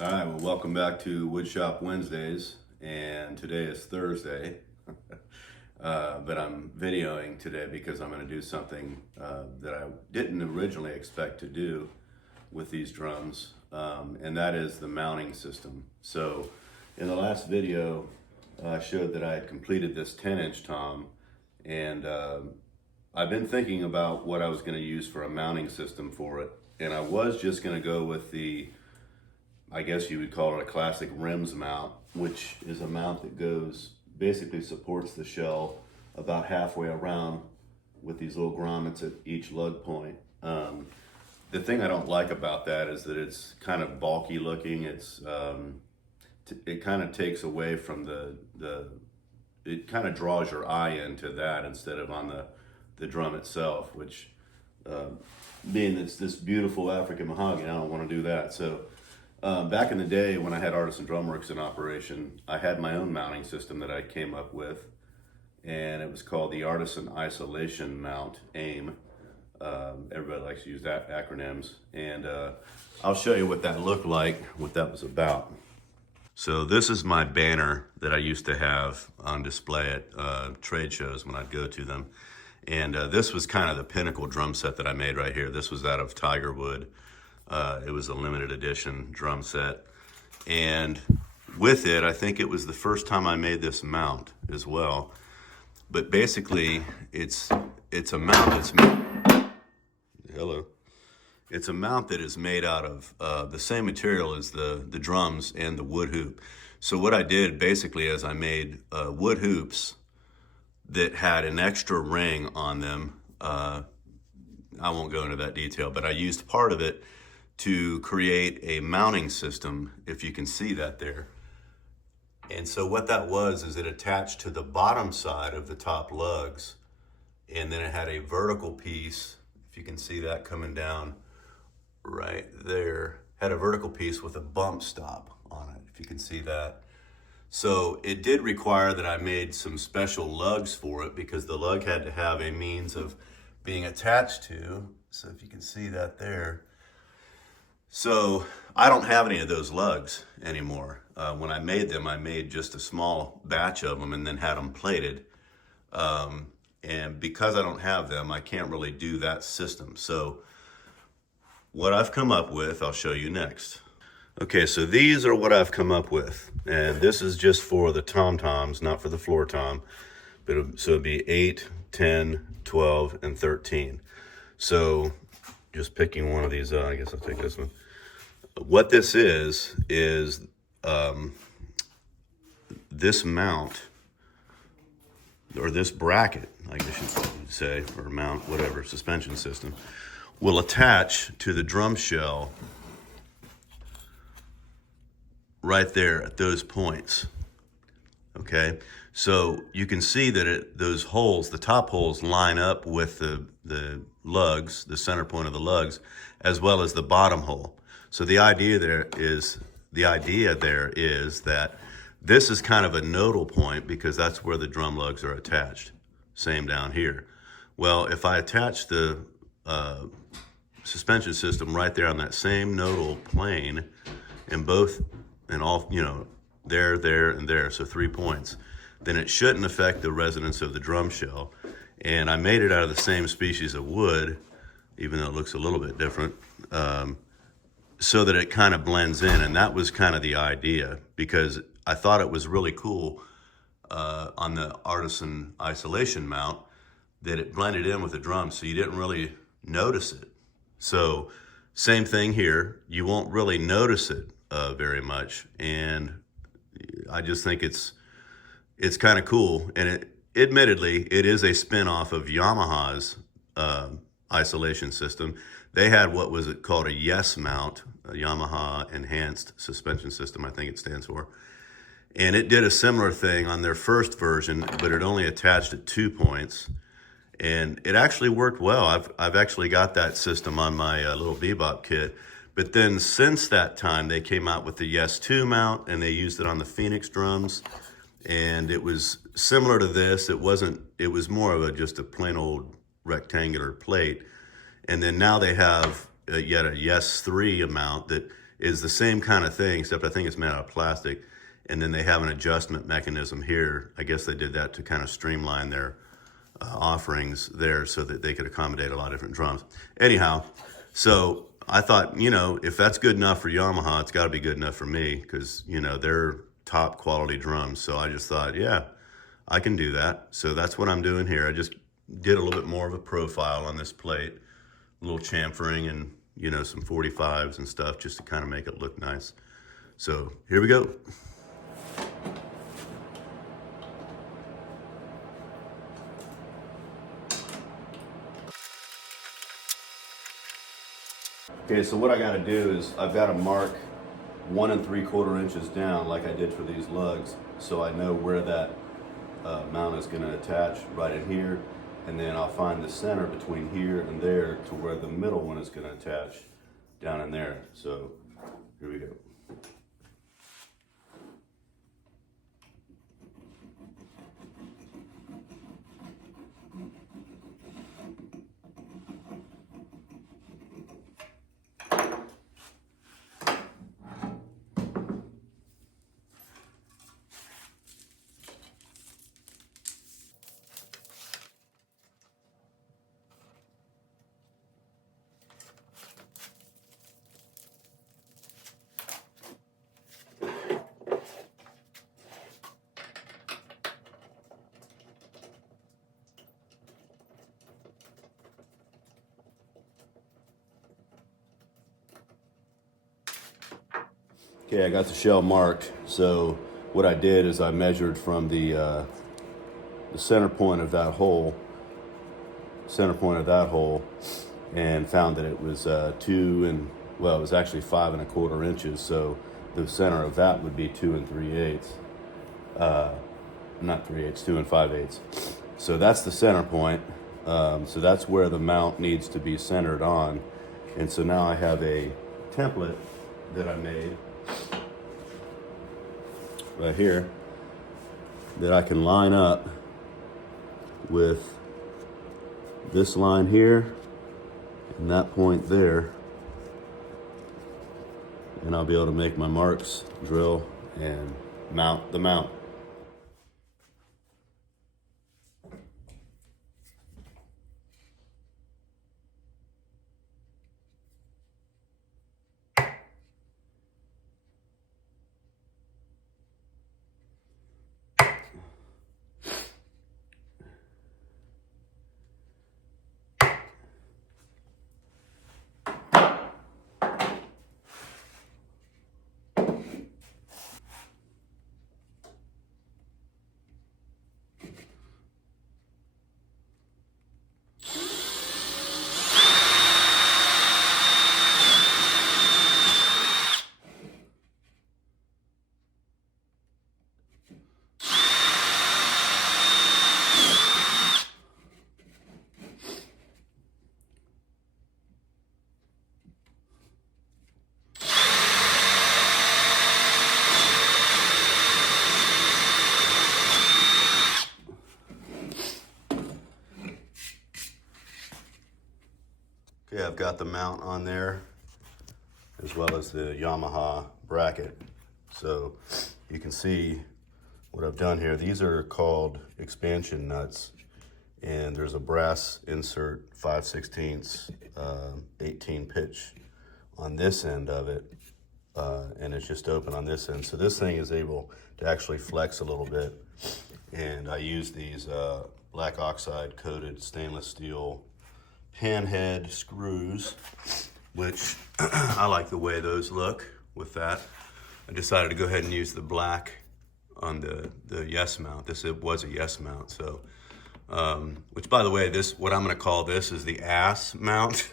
All right, well, welcome back to Woodshop Wednesdays, and today is Thursday, but I'm videoing today because I'm going to do something that I didn't originally expect to do with these drums, and that is the mounting system. So in the last video, I showed that I had completed this 10-inch tom, and I've been thinking about what I was going to use for a mounting system for it, and I was just going to go with I guess you would call it a classic rims mount, which is a mount that basically supports the shell about halfway around with these little grommets at each lug point. The thing I don't like about that is that it's kind of bulky looking. It kind of takes away from it kind of draws your eye into that instead of on the drum itself, which being it's this beautiful African mahogany, I don't want to do that. So back in the day when I had Artisan Drumworks in operation, I had my own mounting system that I came up with, and it was called the Artisan Isolation Mount, AIM. Everybody likes to use that acronyms, and I'll show you what that looked like, what that was about. So this is my banner that I used to have on display at trade shows when I'd go to them. And this was kind of the pinnacle drum set that I made right here. This was out of tiger wood. It was a limited edition drum set. And with it, I think it was the first time I made this mount as well. But basically, it's a mount that's made, hello. It's a mount that is made out of the same material as the drums and the wood hoop. So what I did basically is I made wood hoops that had an extra ring on them. I won't go into that detail, but I used part of it to create a mounting system, if you can see that there. And so what that was is it attached to the bottom side of the top lugs, and then it had a vertical piece, if you can see that coming down right there, had a vertical piece with a bump stop on it, if you can see that. So it did require that I made some special lugs for it because the lug had to have a means of being attached to. So if you can see that there. So I don't have any of those lugs anymore. When I made them, I made just a small batch of them and then had them plated. And because I don't have them, I can't really do that system. So what I've come up with, I'll show you next. Okay, so these are what I've come up with. And this is just for the tom-toms, not for the floor tom. So it'd be 8, 10, 12, and 13. So just picking one of these, I guess I'll take this one. What this is this mount, or this bracket, I guess you should say, or mount, whatever, suspension system, will attach to the drum shell right there at those points. Okay, so you can see that those holes, the top holes, line up with the lugs, the center point of the lugs, as well as the bottom hole. So the idea there is that this is kind of a nodal point because that's where the drum lugs are attached. Same down here. Well, if I attach the suspension system right there on that same nodal plane, and all, there, and there, so 3 points, then it shouldn't affect the resonance of the drum shell. And I made it out of the same species of wood, even though it looks a little bit different, so that it kind of blends in. And that was kind of the idea, because I thought it was really cool on the Artisan Isolation mount that it blended in with the drum, so you didn't really notice it. So same thing here, you won't really notice it very much, and I just think it's kind of cool. And admittedly, it is a spin-off of Yamaha's isolation system. They had what was called a YES mount, a Yamaha Enhanced Suspension System, I think it stands for. And it did a similar thing on their first version, but it only attached at 2 points. And it actually worked well. I've actually got that system on my little bebop kit. But then since that time, they came out with the YES 2 mount, and they used it on the Phoenix drums. And it was similar to this. It was more of just a plain old rectangular plate. And then now they have yet a YES 3 mount that is the same kind of thing, except I think it's made out of plastic. And then they have an adjustment mechanism here. I guess they did that to kind of streamline their offerings there so that they could accommodate a lot of different drums. Anyhow, so I thought, you know, if that's good enough for Yamaha, it's got to be good enough for me, because, you know, they're top quality drums. So I just thought, yeah, I can do that. So that's what I'm doing here. I just did a little bit more of a profile on this plate, a little chamfering and, you know, some 45s and stuff just to kind of make it look nice. So here we go. Okay, so what I got to do is I've got to mark 1 3/4 inches down like I did for these lugs, so I know where that mount is going to attach right in here, and then I'll find the center between here and there to where the middle one is going to attach down in there. So here we go. Okay, I got the shell marked. So what I did is I measured from the center point of that hole, and found that it was it was actually 5 1/4 inches. So the center of that would be 2 3/8. Not 3/8, 2 5/8. So that's the center point. So that's where the mount needs to be centered on. And so now I have a template that I made right here that I can line up with this line here and that point there, and I'll be able to make my marks, drill, and mount the mount. Okay, I've got the mount on there as well as the Yamaha bracket. So you can see what I've done here. These are called expansion nuts, and there's a brass insert 5/16 18 pitch on this end of it, and it's just open on this end. So this thing is able to actually flex a little bit, and I use these black oxide coated stainless steel panhead screws, which I like the way those look with that. I decided to go ahead and use the black on the yes mount. It was a yes mount, so which, by the way, what I'm going to call this is the ass mount.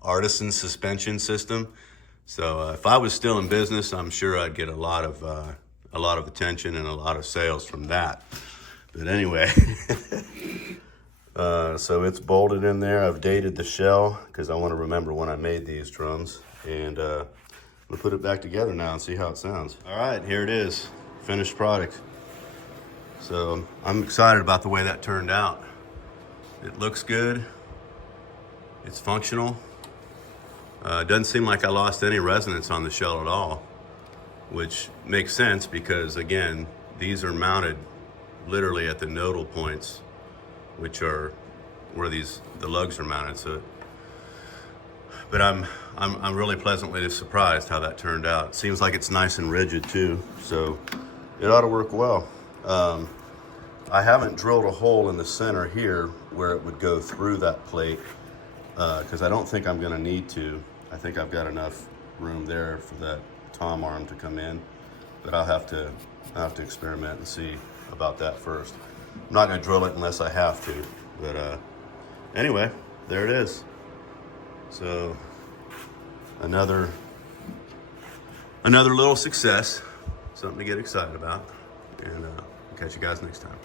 Artisan suspension system. So if I was still in business, I'm sure I'd get a lot of attention and a lot of sales from that. But anyway. So it's bolted in there. I've dated the shell because I want to remember when I made these drums, and I'm gonna put it back together now and see how it sounds. All right, here it is, finished product. So I'm excited about the way that turned out. It looks good, it's functional, Doesn't seem like I lost any resonance on the shell at all, which makes sense because, again, these are mounted literally at the nodal points, which are where the lugs are mounted. So, but I'm really pleasantly surprised how that turned out. It seems like it's nice and rigid too, so it ought to work well. I haven't drilled a hole in the center here where it would go through that plate because I don't think I'm going to need to. I think I've got enough room there for that tom arm to come in, but I'll have to experiment and see about that first. I'm not going to drill it unless I have to, but anyway, there it is. So another little success, something to get excited about, and catch you guys next time.